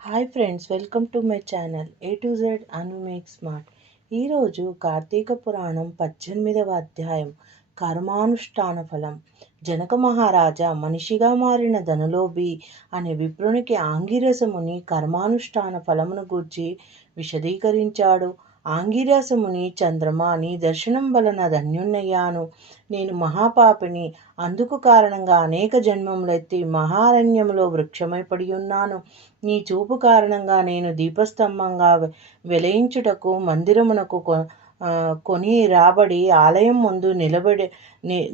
Hi friends welcome to my channel A to Z Anu make smart ఈరోజు కార్తీక పురాణం పద్దెనిమిదవ అధ్యాయం కర్మానుష్ఠాన ఫలం. జనక మహారాజా మనిషిగా మారిన ధనులోబి అనే విప్రునికి ఆంగిరసముని కర్మానుష్ఠాన ఫలమును గూర్చి విశదీకరించాడు. ఆంగిరసముని చంద్రమా నీ దర్శనం వలన ధన్యున్నయ్యాను నేను మహాపాపిని అందుకు కారణంగా అనేక జన్మములెత్తి మహారణ్యములో వృక్షమై పడి ఉన్నాను నీ చూపు కారణంగా నేను దీపస్తంభంగా వెలయించుటకు మందిరమునకు కొని రాబడి ఆలయం ముందు నిలబడి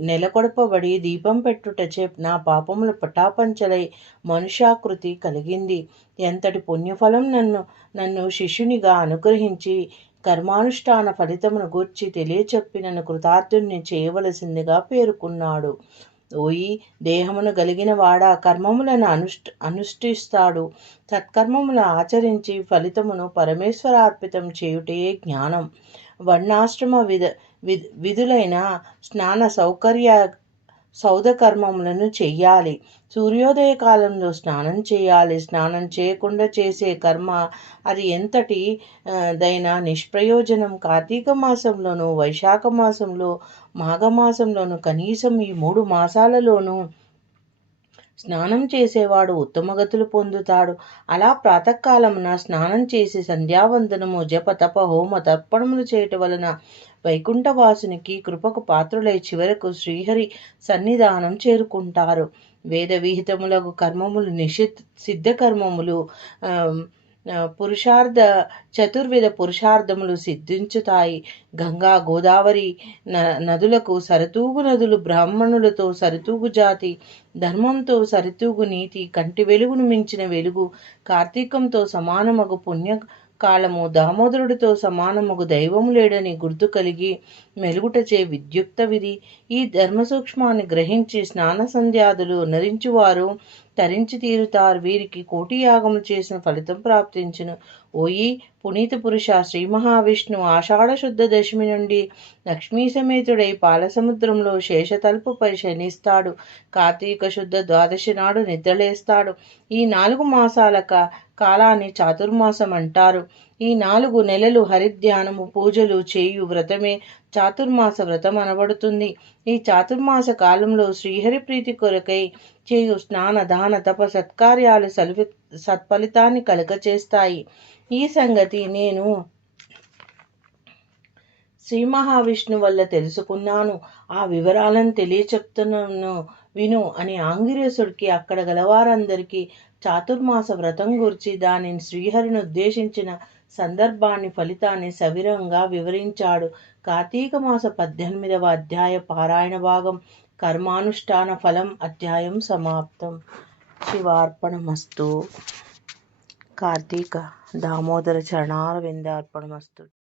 నెలకొడపబడి దీపం పెట్టుటచే నా పాపములు పటాపంచలై మనుష్యాకృతి కలిగింది. ఎంతటి పుణ్యఫలం నన్ను నన్ను శిష్యునిగా అనుగ్రహించి కర్మానుష్ఠాన ఫలితమును గూర్చి తెలియచెప్పినను కృతార్థుణ్ణి చేయవలసిందిగా పేర్కొన్నాడు. ఓయి దేహమును కలిగిన వాడా కర్మములను అనుష్ఠ అనుష్ఠిస్తాడు. సత్కర్మములు ఆచరించి ఫలితమును పరమేశ్వరార్పితం చేయుటే జ్ఞానం. వర్ణాశ్రమ విధ విధులైన స్నాన సౌకర్య సౌధ కర్మములను చెయ్యాలి. సూర్యోదయ కాలంలో స్నానం చేయాలి. స్నానం చేయకుండా చేసే కర్మ అది ఎంతటి దైన నిష్ప్రయోజనం? కార్తీక మాసంలోను వైశాఖ మాసంలో మాఘమాసంలోను కనీసం ఈ మూడు మాసాలలోనూ స్నానం చేసేవాడు ఉత్తమగతులు పొందుతాడు. అలా ప్రాతకాలమున స్నానం చేసి సంధ్యావందనము జప తప హోమ తర్పణములు చేయటం వలన వైకుంఠవాసునికి కృపకు పాత్రులై చివరకు శ్రీహరి సన్నిధానం చేరుకుంటారు. వేద విహితములకు కర్మములు నిషిత్ సిద్ధ కర్మములు పురుషార్థ చతుర్విధ పురుషార్థములు సిద్ధించుతాయి. గంగా గోదావరి నదులకు సరితూగు నదులు బ్రాహ్మణులతో సరితూగు జాతి ధర్మంతో సరితూగు నీతి కంటి వెలుగును మించిన వెలుగు కార్తీకంతో సమానమగు పుణ్య కాలము దామోదరుడితో సమానముగు దైవము లేడని గుర్తు కలిగి మెలుగుటచే విద్యుక్త విధి. ఈ ధర్మ సూక్ష్మాన్ని గ్రహించి స్నాన సంధ్యాదులు నరించువారు. తరించి తీరుతారు. వీరికి కోటి యాగములు చేసిన ఫలితం ప్రాప్తించును. ఓయి పునీత పురుష శ్రీ మహావిష్ణు ఆషాఢ శుద్ధ దశమి నుండి లక్ష్మీ సమేతుడై పాలసముద్రంలో శేషతల్పుపై శనిస్తాడు. కార్తీక శుద్ధ ద్వాదశి నాడు నిద్రలేస్తాడు. ఈ నాలుగు మాసాల కాలాన్ని చాతుర్మాసం అంటారు. ఈ నాలుగు నెలలు హరిధ్యానము పూజలు చేయు వ్రతమే చాతుర్మాస వ్రతం అనబడుతుంది. ఈ చాతుర్మాస కాలంలో శ్రీహరి ప్రీతి కొరకై చేయు స్నాన దాన తప సత్కార్యాలు సల్వి సత్ఫలితాన్ని కలుగచేస్తాయి ఈ సంగతి నేను శ్రీ మహావిష్ణు వల్ల తెలుసుకున్నాను. ఆ వివరాలను తెలియచెప్తున్నాను. విను అని ఆంగిరేసుడికి అక్కడ గలవారందరికీ చాతుర్మాస వ్రతం గురించి దానిని శ్రీహరిని ఉద్దేశించిన సందర్భాన్ని ఫలితాన్ని సవిరంగా వివరించాడు. కార్తీక మాస పద్దెనిమిదవ అధ్యాయ పారాయణ భాగం కర్మానుష్ఠాన ఫలం అధ్యాయం సమాప్తం. శివార్పణమస్తు. కార్తీక దామోదర చరణాల విందార్పణమస్తు